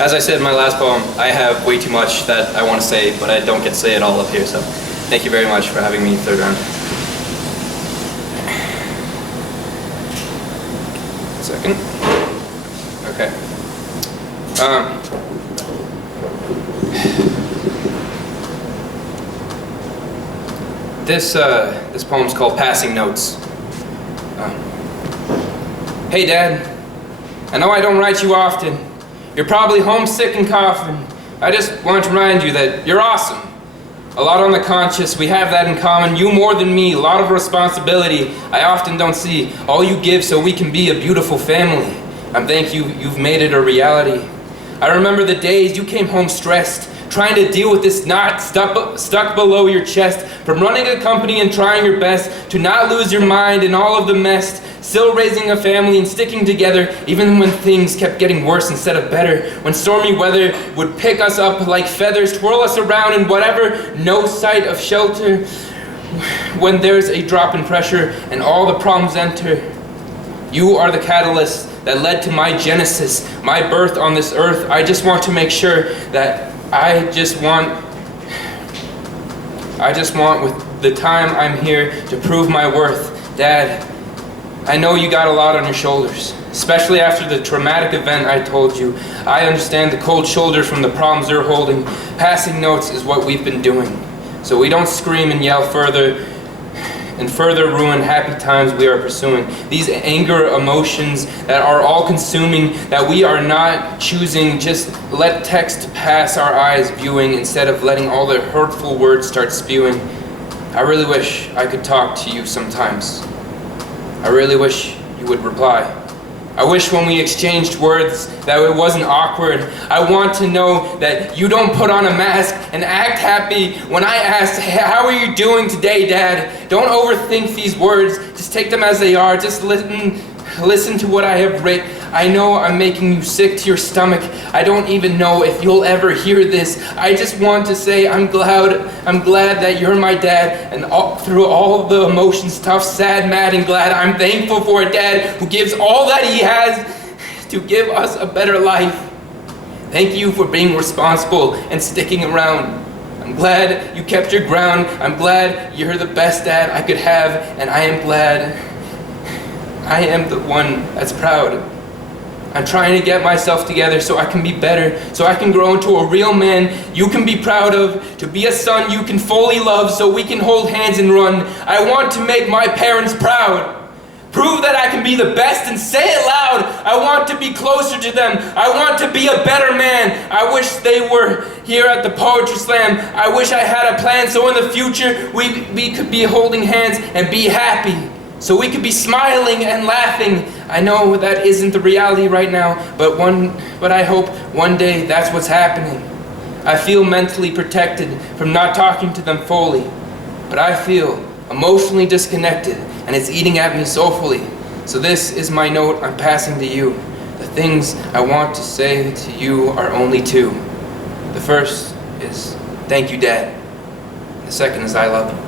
As I said in my last poem, I have way too much that I want to say, but I don't get to say it all up here, so thank you very much for having me third round. Second. Okay. This poem's called Passing Notes. Hey Dad, I know I don't write you often. You're probably homesick and coughing. I just want to remind you that you're awesome. A lot on the conscience, we have that in common. You more than me, a lot of responsibility I often don't see. All you give so we can be a beautiful family. I'm thank you, you've made it a reality. I remember the days you came home stressed, trying to deal with this knot stuck below your chest. From running a company and trying your best to not lose your mind in all of the mess. Still raising a family and sticking together even when things kept getting worse instead of better. When stormy weather would pick us up like feathers, twirl us around in whatever, no sight of shelter. When there's a drop in pressure and all the problems enter. You are the catalyst that led to my genesis, my birth on this earth. I just want to make sure that I just want with the time I'm here to prove my worth. Dad, I know you got a lot on your shoulders, especially after the traumatic event I told you. I understand the cold shoulder from the problems you're holding. Passing notes is what we've been doing, so we don't scream and yell further and further ruin happy times we are pursuing. These anger emotions that are all consuming, that we are not choosing, just let text pass our eyes viewing instead of letting all the hurtful words start spewing. I really wish I could talk to you sometimes. I really wish you would reply. I wish when we exchanged words that it wasn't awkward. I want to know that you don't put on a mask and act happy when I ask, hey, how are you doing today, Dad? Don't overthink these words. Just take them as they are. Just listen to what I have written. I know I'm making you sick to your stomach. I don't even know if you'll ever hear this. I just want to say I'm glad that you're my dad, and through all the emotions, tough, sad, mad, and glad, I'm thankful for a dad who gives all that he has to give us a better life. Thank you for being responsible and sticking around. I'm glad you kept your ground. I'm glad you're the best dad I could have, and I am glad I am the one that's proud. I'm trying to get myself together so I can be better, so I can grow into a real man you can be proud of, to be a son you can fully love so we can hold hands and run. I want to make my parents proud. Prove that I can be the best and say it loud. I want to be closer to them. I want to be a better man. I wish they were here at the Poetry Slam. I wish I had a plan so in the future we could be holding hands and be happy. So we could be smiling and laughing. I know that isn't the reality right now, but I hope one day that's what's happening. I feel mentally protected from not talking to them fully, but I feel emotionally disconnected, and it's eating at me soulfully. So this is my note I'm passing to you. The things I want to say to you are only two. The first is, thank you, Dad. The second is, I love you.